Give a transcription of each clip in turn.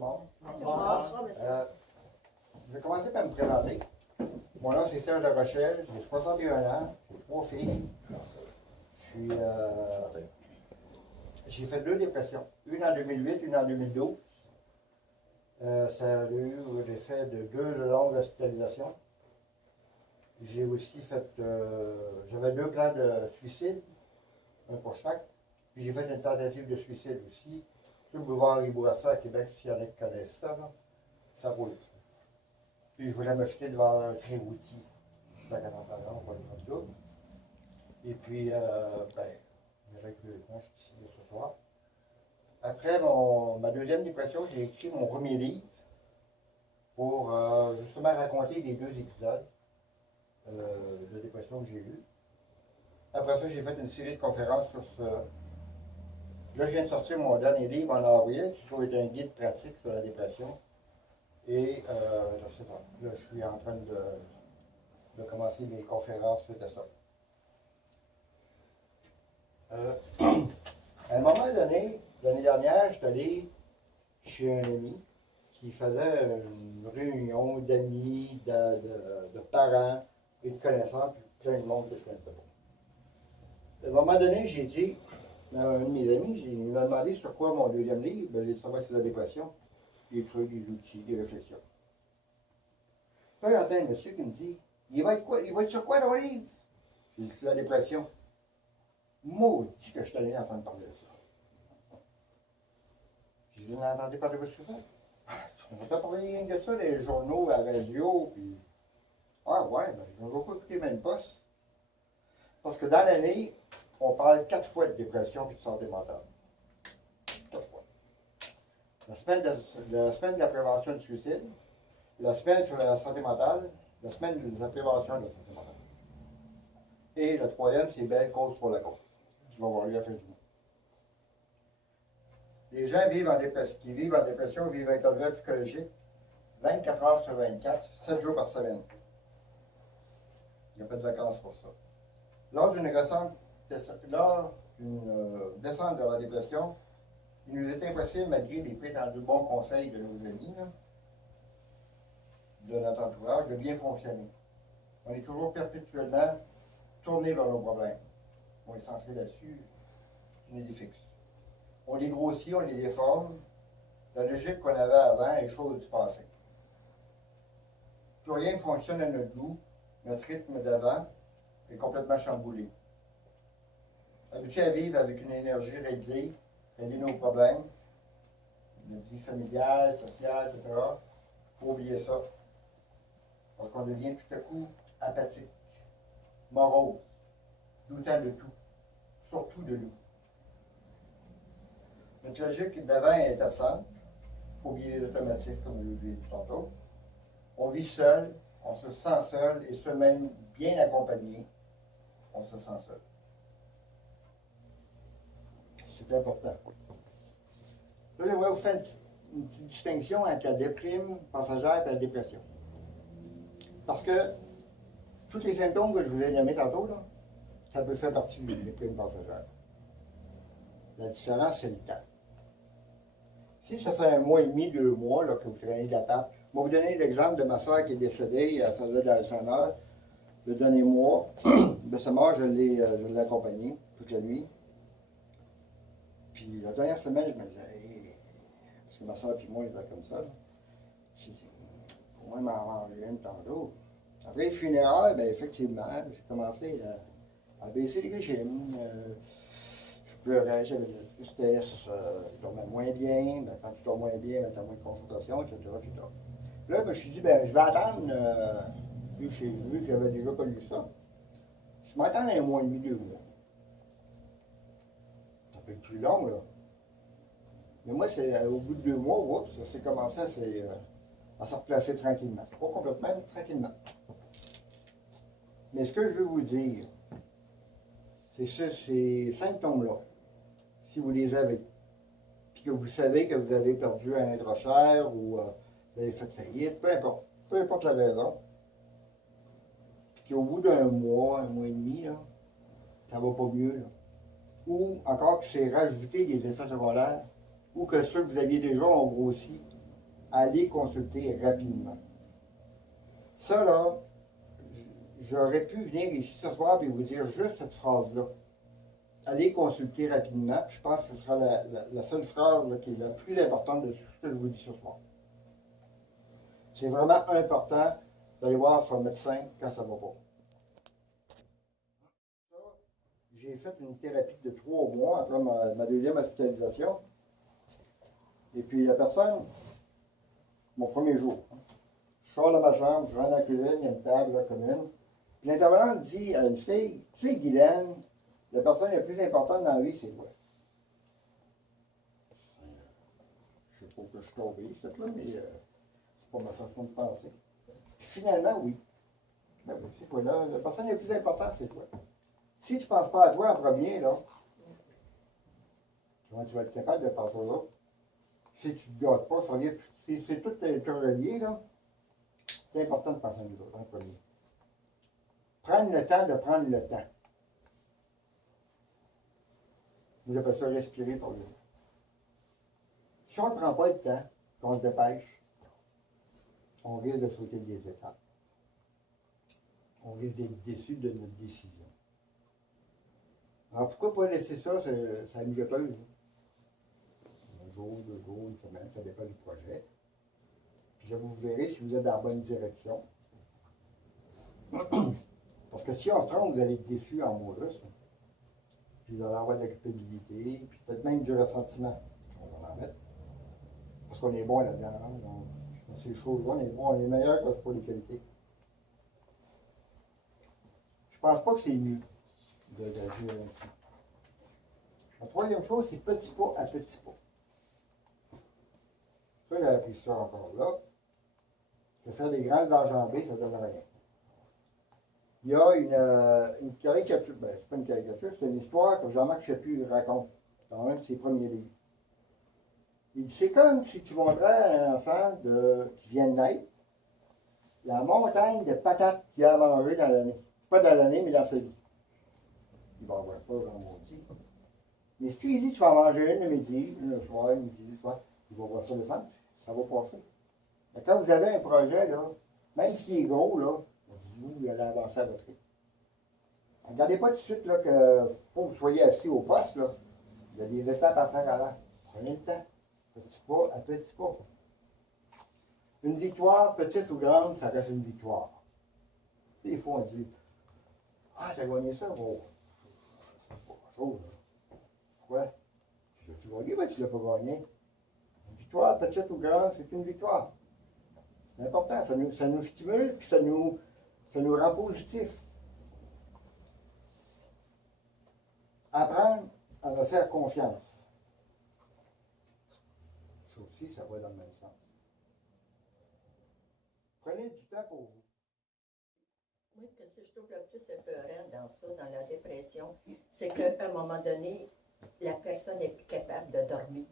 monde. Bonsoir. Je vais commencer par me présenter. Mon nom, c'est Serge de Rochelle, j'ai 61 ans, j'ai 3 filles. J'ai fait 2 dépressions, une en 2008, une en 2012. Ça a eu l'effet de 2 longues hospitalisations. J'ai aussi fait, j'avais 2 plans de suicide, un pour chaque. Puis j'ai fait une tentative de suicide aussi. Sur le boulevard Ribourassa à Québec, s'il y en a qui connaissent ça, là, ça roule. Puis je voulais me jeter devant un train routier. Dans 40 ans, pour le prendre tout. Et puis, avec le je suis ici ce soir. Après ma deuxième dépression, j'ai écrit mon premier livre pour justement raconter les 2 épisodes de dépression que j'ai eus. Après ça, j'ai fait une série de conférences sur ce. Là, je viens de sortir mon dernier livre en avril, qui trouve être un guide pratique sur la dépression. Et là, je suis en train de commencer mes conférences suite à ça. À un moment donné, l'année dernière, je suis allé chez un ami qui faisait une réunion d'amis, de parents et de connaissances, puis plein de monde que je ne connaissais pas. À un moment donné, j'ai dit à un de mes amis, il m'a demandé sur quoi mon deuxième livre. Ben, j'ai dit ça va sur la dépression, des trucs, des outils, des réflexions. Là, j'entends un monsieur qui me dit il va être sur quoi ton livre? J'ai dit sur la dépression. Maudit que je suis allé entendre parler de ça. J'ai dit, vous n'entendez parler de ça? On va pas parler rien de ça, les journaux, à la radio, puis. Ah ouais, ben, je ne vais pas écouter même pas. Parce que dans l'année, on parle 4 fois de dépression et de santé mentale. 4 fois. La semaine de la prévention du suicide, la semaine sur la santé mentale, la semaine de la prévention de la santé mentale. Et le troisième, c'est belle cause pour la cause, qui va avoir lieu à la fin du mois. Les gens qui vivent en dépression vivent avec un trouble psychologique 24 heures sur 24, 7 jours par semaine. Il n'y a pas de vacances pour ça. Lors d'une descente vers la dépression, il nous est impossible, malgré les prétendus bons conseils de nos amis, de notre entourage, de bien fonctionner. On est toujours perpétuellement tourné vers nos problèmes. On est centré là-dessus, c'est une idée fixe. On les grossit, on les déforme. La logique qu'on avait avant est chose du passé. Plus rien ne fonctionne à notre goût, notre rythme d'avant est complètement chamboulé. Habitué à vivre avec une énergie réglée, régler nos problèmes, notre vie familiale, sociale, etc., il faut oublier ça. Parce qu'on devient tout à coup apathique, morose, doutant de tout, surtout de nous. Notre logique d'avant est absente. Il faut oublier les automatismes, comme je vous ai dit tantôt. On vit seul, on se sent seul, et ce même bien accompagné, on se sent seul. C'est important. Là, j'aimerais vous faire une petite distinction entre la déprime passagère et la dépression. Parce que tous les symptômes que je vous ai nommés tantôt, là, ça peut faire partie d'une déprime passagère. La différence, c'est le temps. Si ça fait 1 mois et demi, 2 mois là, que vous traînez de la table, je vais vous donner l'exemple de ma soeur qui est décédée, elle faisait de l'Alzheimer le dernier mois. De sa mort, je l'ai accompagnée toute la nuit. Puis la dernière semaine, je me disais, hey, parce que ma soeur et moi, on était comme ça. J'ai dit, pour moi, m'en manger une tantôt. Après les funérailles, bien effectivement, j'ai commencé à baisser les régimes. Je pleurais, j'avais de la tristesse, je dormais moins bien. Ben, quand tu dors moins bien, ben, tu as moins de concentration, etc., etc. Là, ben, je me suis dit, ben, je vais attendre, vu que j'avais déjà connu ça. Je m'attends 1 mois et demi, 2 mois. Ça peut être plus long, là. Mais moi, c'est au bout de 2 mois, oups, ça s'est commencé à se replacer tranquillement. Pas complètement, mais tranquillement. Mais ce que je veux vous dire, c'est ces symptômes-là, si vous les avez, puis que vous savez que vous avez perdu un être cher ou vous avez fait faillite, peu importe la raison, puis qu'au bout d'1 mois, 1 mois et demi, là, ça va pas mieux, là. Ou encore que c'est rajouté des effets secondaires, ou que ceux que vous aviez déjà ont grossi, allez consulter rapidement. Ça, là, j'aurais pu venir ici ce soir et vous dire juste cette phrase-là. Allez consulter rapidement. Puis je pense que ce sera la seule phrase là, qui est la plus importante de tout ce que je vous dis ce soir. C'est vraiment important d'aller voir son médecin quand ça ne va pas. J'ai fait une thérapie de 3 mois après ma deuxième hospitalisation. Et puis la personne, mon premier jour, je sors de ma chambre, je rentre dans la cuisine, il y a une table là, commune. Puis l'intervenant dit à une fille, tu sais, Guylaine, la personne la plus importante dans la vie, c'est toi. Je ne sais pas que je suis tombé, c'est là, mais c'est pas ma façon de penser. Puis finalement, oui. Ben oui, c'est toi là. La personne la plus importante, c'est toi. Si tu ne penses pas à toi en premier, là, comment tu vas être capable de penser aux autres? Si tu ne te gâtes pas, ça vient, c'est tout relié, là. C'est important de penser à nous autres en premier. Prendre le temps de prendre le temps. Moi, j'appelle ça respirer pour lui. Si on ne prend pas le temps, qu'on se dépêche, on risque de sauter des étapes. On risque d'être déçu de notre décision. Alors pourquoi pas laisser ça, ça mijoteuse? Un jour, 2 jours, une semaine, ça dépend du projet. Puis là, vous verrez si vous êtes dans la bonne direction. Parce que si on se trompe, vous allez être déçu en modus. Puis vous allez avoir de la culpabilité, puis peut-être même du ressentiment. On va en mettre. Parce qu'on est bon là-dedans. Hein? Dans ces choses-là, on est bon, on est meilleur que pour les qualités. Je pense pas que c'est mieux d'agir ainsi. La troisième chose, c'est petit pas à petit pas. Ça, j'ai appris ça encore là. Que faire des grandes enjambées, ça ne donne rien. Il y a une caricature, ben c'est pas une caricature, c'est une histoire que Jean-Marc Chaput raconte dans un de ses premiers livres. Il dit, c'est comme si tu montrais à un enfant qui vient de naître la montagne de patates qu'il a mangé dans l'année. Pas dans l'année, mais dans sa vie. Il va avoir peur, comme on dit. Mais si tu lui dis, tu vas en manger une le midi, une le soir, le midi, le soir, il va voir ça descendre, ça va passer. Mais quand vous avez un projet, là, même s'il est gros, là, dites-vous, vous allez avancer à votre rythme. Regardez pas tout de suite là, que faut que vous soyez assis au poste. Là. Il y a des étapes à faire avant. Prenez le temps. Petit pas à petit pas. Une victoire, petite ou grande, ça reste une victoire. Des fois, on dit, ah, t'as gagné ça, bon. C'est pas grand-chose. Pourquoi? Tu l'as-tu gagné? Ben, tu l'as pas gagné. Une victoire, petite ou grande, c'est une victoire. C'est important. Ça nous stimule, puis ça nous rend positifs. Apprendre à me faire confiance. Ça aussi, ça va dans le même sens. Prenez du temps pour vous. Oui, ce que je trouve le plus épeurant dans ça, dans la dépression, c'est qu'à un moment donné, la personne est plus capable de dormir.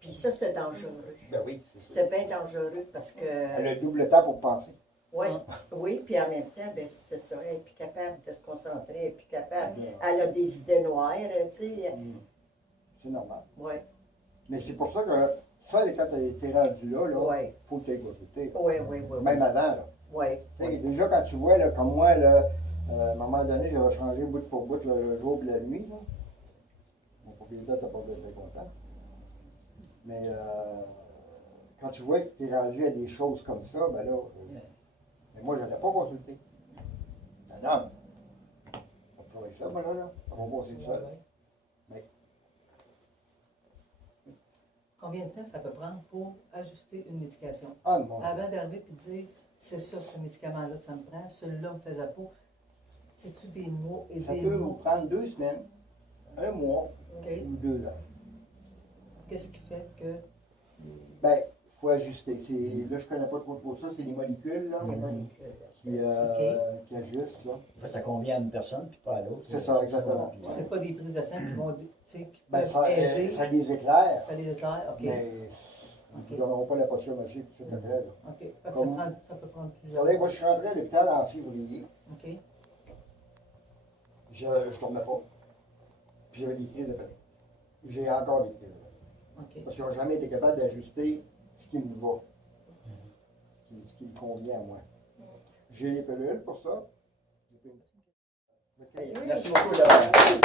Puis ça, c'est dangereux. Ben oui, c'est bien dangereux parce que... Elle a le double temps pour penser. Oui, oui, puis en même temps, ben, c'est ça, elle est plus capable de se concentrer, elle est plus capable. Elle a des idées noires, tu sais. C'est normal. Oui. Mais c'est pour ça que ça, quand t'es rendu là, il faut que tu aies consulté. Oui. Même avant, là. Oui. Déjà, quand tu vois, là, comme moi, là, à un moment donné, j'avais changé bout pour bout le jour et la nuit. Là. Mon propriétaire t'a pas été content. Mais quand tu vois que tu es rendu à des choses comme ça, ben là, mais moi, je n'allais pas consulter. Non, pas trouver ça, moi, là. Ça va passer tout seul. Mais combien de temps ça peut prendre pour ajuster une médication? ah, mon Avant d'arriver et de dire, c'est ça, ce médicament-là que ça me prend, celui-là me faisait pas. C'est-tu des mois et ça des peut vous mois? prendre 2 semaines, 1 mois ou 2 ans. Qu'est-ce qui fait que... Ben, il faut ajuster. Là, je ne connais pas trop ça, c'est les molécules là, qui ajustent. Là. En fait, ça convient à une personne puis pas à l'autre. C'est ça, exactement. Puis, C'est pas des prises de sang qui vont, tu sais, qui Ben, peuvent ça les éclaire, Ça les éclaire, OK. mais ils ne donneront pas la potion magique tout de suite après. Là. OK. Fait que Comme- ça peut prendre plusieurs Regardez, moi, je suis rentré à l'hôpital en février. OK. Je ne dormais pas. Puis j'avais des crises de panique. J'ai encore des crises de panique. OK. Parce qu'ils n'ont jamais été capables d'ajuster me va, qui me convient à moi. J'ai les pilules pour ça. Merci beaucoup, Laurent. Merci.